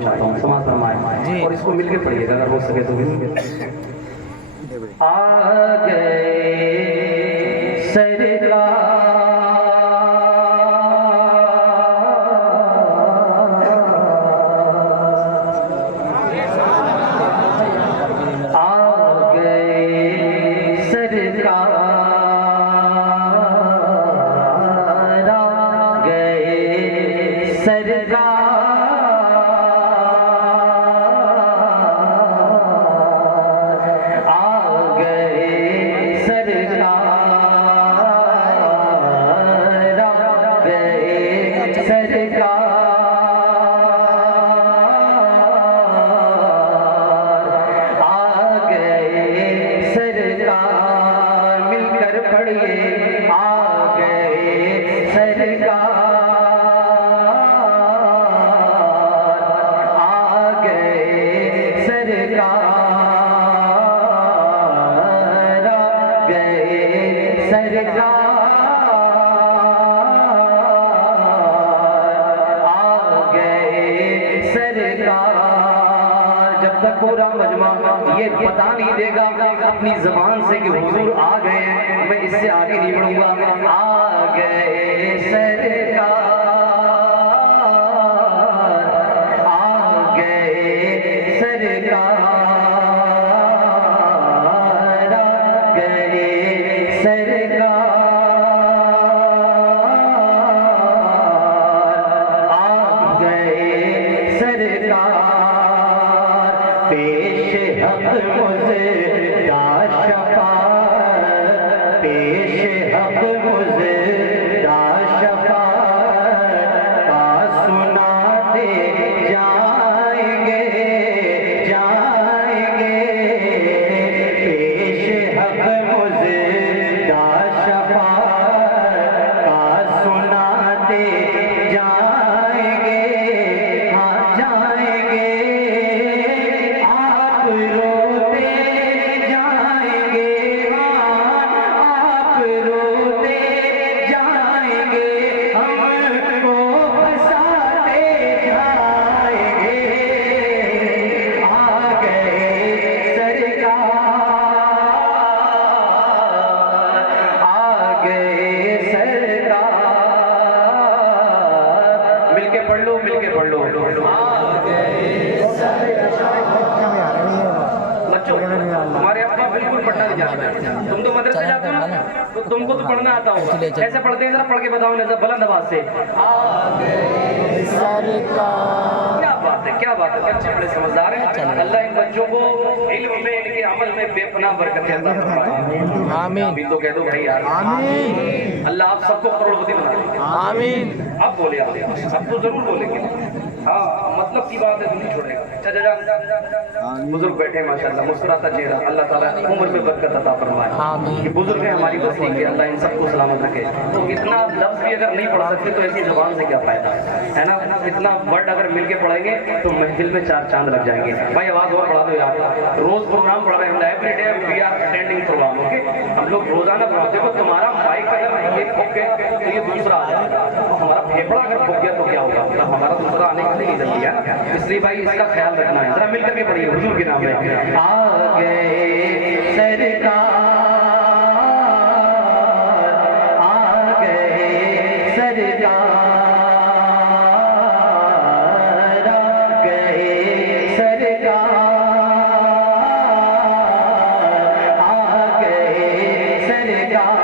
चाहता हूँ, समाज फरमाए और इसको मिलके पढ़िएगा अगर हो सके तो। आ गए सरकार पूरा मजमा ये पता नहीं देगा अपनी जबान से कि हुजूर आ गए हैं, मैं इससे आगे नहीं बढ़ूंगा। आ गए सरकार, आ गए सरकार, आ गए सरकार, आ गए सरकार। पेश हक मुझे दाशफा, पेश हक मुझे दाशफा का सुना दे जाएंगे, जाएंगे। पेश हक मुझे दाशफा का सुना दे जाएंगे, हाँ जाएंगे। तुम्हारे अब्बा बिल्कुल पढ़ना नहीं जानते, तुम तो मदरसे जाते हो ना, तो तुमको तो पढ़ना आता होगा। ऐसे पढ़ते हैं, जरा पढ़ के बताओ ना बुलंद आवाज से। क्या बात है, क्या बात है, बच्चे बड़े समझदार हैं। अल्लाह इन बच्चों को इल्म में, इनके अमल में बेपनाह बरकत अता फरमाए। आमीन तो कह दो भाई यार, आमीन। अल्लाह आप सबको करोड़पति बना दे, आमीन। अब बोले, अब तो जरूर बोलेंगे, हाँ मतलब की बात है, नहीं छोड़ेगा। अच्छा बुजुर्ग बैठे माशाल्लाह, मुस्कुराता चेहरा, अल्लाह ताला उम्र में बरकत अता फरमाए। ये बुजुर्ग है हमारी बस्ती के, अल्लाह इन सबको सलामत रखे। तो इतना लफ्ज भी अगर नहीं पढ़ सकते तो ऐसी जबान से क्या फायदा है ना। इतना वर्ड अगर मिलके पढ़ेंगे तो महफिल में चार चांद लग जाएंगे। भाई आवाज और बढ़ा दो यार, रोज प्रोग्राम पढ़ रहे हैं हम, every day we are attending program, okay. हम लोग रोजाना पढ़ाते हो। तुम्हारा माइक अगर ये फूक गया तो ये दूसरा आ जाएगा, हमारा फेफड़ा अगर फूक गया तो क्या होगा, मतलब हमारा दूसरा आने का नहीं जल्दी है। इसलिए भाई इसका ख्याल रखना है, जरा मिलकर के पढ़िए हुजूर के नाम में। आ गए सरकार, आ गए सरकार, आ गए सरकार, आ गए सरकार।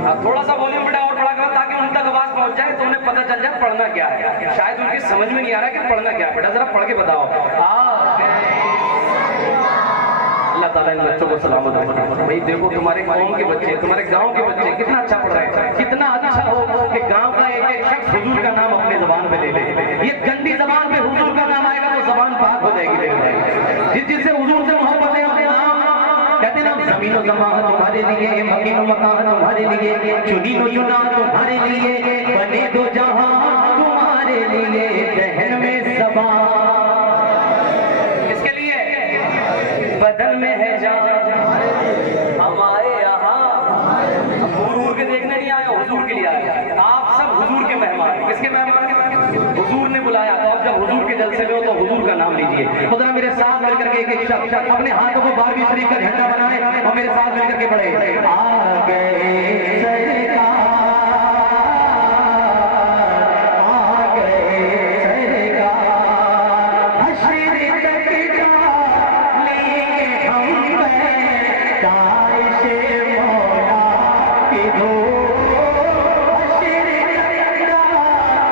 थोड़ा सा वॉल्यूम बेटा और बढ़ा करो ताकि उन तक आवाज पहुंच जाए तो उन्हें पता चल जाए पढ़ना क्या है। शायद उनकी समझ में नहीं आ रहा कि पढ़ना क्या है। बेटा जरा पढ़ के बताओ। अल्लाह ताला इन बच्चों को सलामत रखे। भाई देखो तुम्हारे कौम के बच्चे, तुम्हारे गांव के बच्चे कितना अच्छा पढ़ रहे हैं। कितना अच्छा हो कि गांव का एक एक शख्स हुजूर का नाम अपने जबान पे ले ले। ये गंदी जबान पे हुजूर का नाम आएगा तो जबान पाक हो जाएगी। जिससे हुजूर से मोहब्बत है अपने नाम कहते ना, ज़मीनो ज़मान तुम्हारे लिए, मकीनो मकान तुम्हारे लिए, चुनीनो चुना तुम्हारे लिए, बने दो जहां तुम्हारे लिए, जहन में ज़बान किसके लिए? बदन में है जान हमारे यहाँ। हुजूर के देखने नहीं आया, हुजूर के लिए आया। आप सब हुजूर के मेहमान। किसके मेहमान? हुजूर ने बुलाया। तो अब जब हुजूर के जलसे में हो तो हुजूर का नाम लीजिए। खुदा मेरे साथ मिलकर के एक शख्स अपने हाथों को 12वीं शरीफ का झंडा बनाए और मेरे साथ मिलकर के पढ़े। आ गए सरकार, आ गए सरकार, हश्र तक डालेंगे हम ताइशे मौला की धो।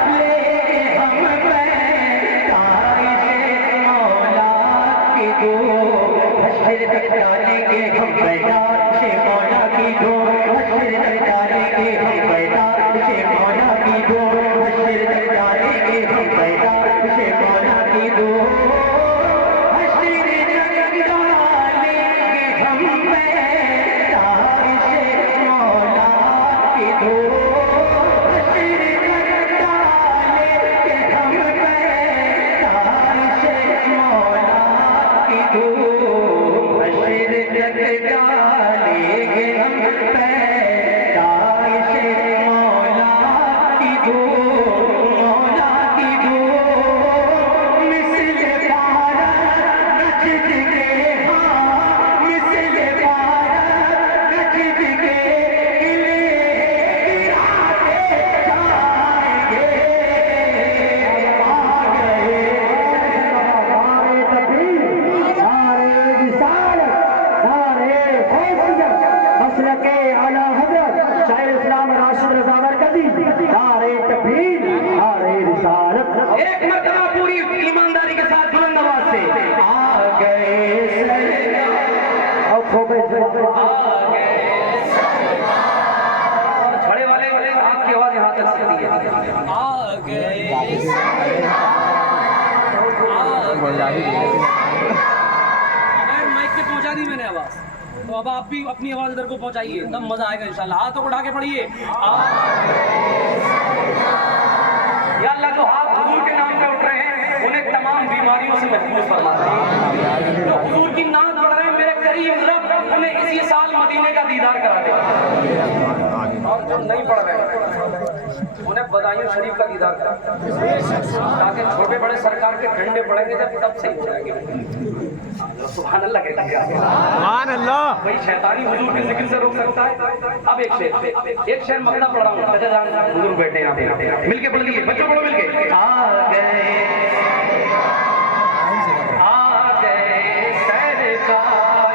डालेंगे हम पैदा से मौला की दो, हश्र तक डालेंगे हम पैदा से मौला की दो, हश्र तक डालेंगे हम पैदा से मौला की दो, हश्र तक डालेंगे हम पैदा से मौला की दो, हश्र तक डालेंगे हम पैदा से मौला की दो, डालेंगे हम पैदाइश मौला की दो, मौला की दो, मिस्ल भारत नजद के, हाँ मिस्ल भारत नजद के गिराते जाएंगे। आ गए हमारे तकबीर, हमारे विशाल, मसलके आला हज़रत शायर इस्लाम राशिद रज़ा मरकज़ी, नारे तकबीर, नारे रिसालत। एक मरतबा पूरी ईमानदारी के साथ बुलंद आवाज से आ गए बड़े वाले आपकी आवाज यहाँ तक सकती है। आ गए माइक पे पहुंचा दी मैंने आवाज, तो अब आप भी अपनी आवाज इधर को पहुंचाइए, तब मजा आएगा इंशाल्लाह। हाथों को उठा के पढ़िए। या अल्लाह जो हाथ हुजूर के नाम पे उठ रहे हैं उन्हें तमाम बीमारियों से महफूज फरमा दे। जो हुजूर की नाम पढ़ रहे हैं मेरे करीब रब उन्हें इसी साल मदीने का दीदार करा दे। और जो नहीं पढ़ रहे हैं उन्हें बदायूं शरीफ का दीदार करा, ताकि छोटे बड़े सरकार के डंडे पड़ेंगे जब तब सही हो जाएंगे। सुभान अल्लाह कहता है। सुभान अल्लाह। भाई शैतानी हुजूर के जिक्र से रोक सकता है। अब एक शेर मगना पढ़ रहा हूँ, सजादान हुजूर बैठे यहाँ पे, मिलके पढ़ लीजिए बच्चों, पढ़ो मिलके। आ गए सरकार,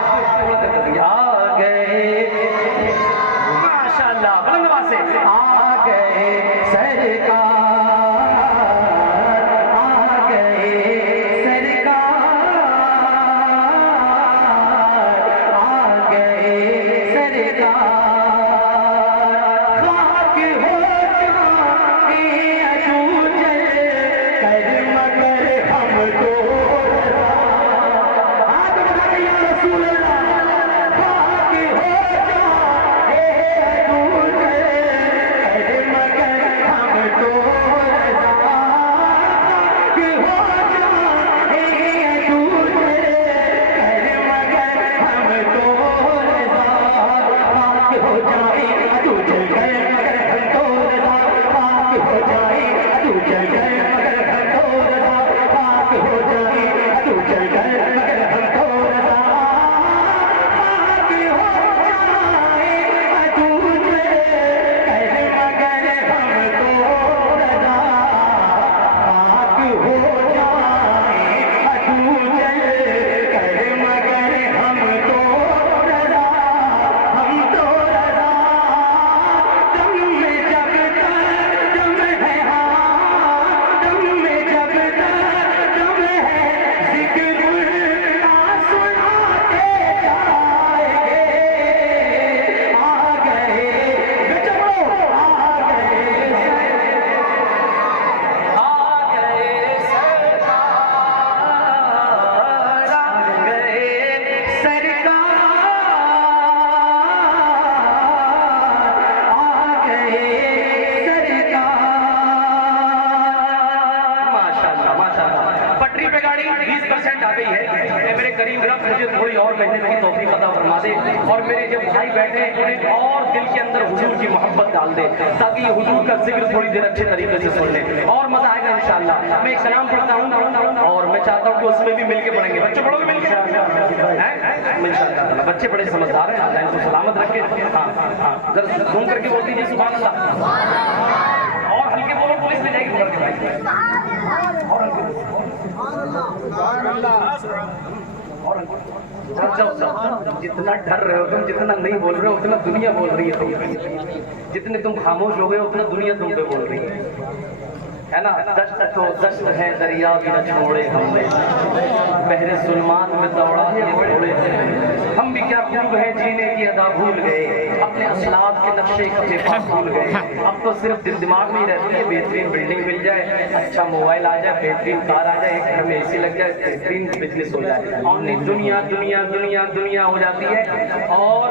आ गए माशाअल्लाह, बुलंद आवाज से आ गए सरकार, तो और मेहनत की तौफीक अता फरमा दे, और मेरे जो भाई बैठे उन्हें और दिल के अंदर हुजूर की मोहब्बत डाल दे, ताकि ये हुजूर का जिक्र थोड़ी देर अच्छे तरीके से सुन ले और मजा आएगा इंशाअल्लाह। मैं एक कलाम पढ़ता हूँ और मैं चाहता हूँ कि उसमें भी मिलके पढ़ेंगे। बच्चे पढ़ोगे मिलके इंशाअल्लाह। बच्चे बड़े समझदार हैं, अल्लाह इनको सलामत रखे। हाँ हाँ, जरा घूम करके बोल दीजिए सुभान अल्लाह, और हल्के बोलो, पुलिस में जाएगी और जितना डर रहे हो तुम, जितना नहीं बोल रहे हो उतना दुनिया बोल रही है तुम, जितने तुम खामोश हो गए उतना दुनिया तुम पे बोल रही है ना। दस्त तो दस्त है दरिया भी न छोड़े हमने, बहरे जुल्मात में दौड़ा के घोड़े, हम भी क्या खूब है जीने की अदा भूल गए, अपने असलाब के नक्शे कभी पास भूल गए। अब तो सिर्फ दिल दिमाग में ही रहती है, बेहतरीन बिल्डिंग मिल जाए, अच्छा मोबाइल आ जाए, बेहतरीन कार आ जाए, एक घर में एसी लग जाए, बेहतरीन बिजनेस हो जाए, ओनली दुनिया दुनिया दुनिया दुनिया हो जाती है। और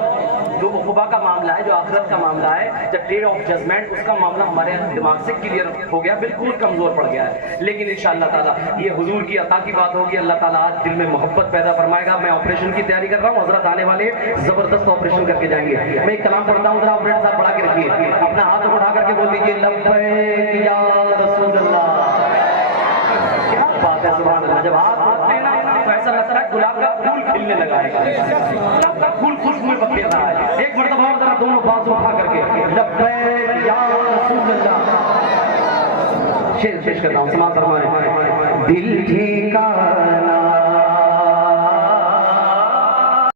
जो उक़बा का मामला है, जो आखिरत का मामला है, द डे ऑफ जजमेंट, उसका मामला हमारे दिमाग से क्लियर हो गया, बिल्कुल कमजोर पड़ गया है। लेकिन इंशाअल्लाह ताला ये हुजूर की अता की बात होगी, अल्लाह ताला आज दिल में मोहब्बत पैदा फरमाएगा। मैं ऑपरेशन की तैयारी कर रहा हूँ, हजरत आने वाले जबरदस्त ऑपरेशन करके जाएंगे। मैं एक कलाम पढ़ता हूँ, जरा ऑपरेटर साहब बढ़ा के रखिए, अपना हाथ उठा करके बोल दीजिए लब्बैक या रसूल अल्लाह। क्या बात है, सुभान अल्लाह। जब हाथ उठते हैं ना तो ऐसा लगता है गुलाब का फूल खिलने लगा है, गुलाब का फूल खुशबू में बदल रहा है। एक मरतबा और जरा दोनों बाजू उठा करके लब्बैक या रसूल अल्लाह। शेर पेश करता हूँ, समाज फरमाए। दिल ठिकाना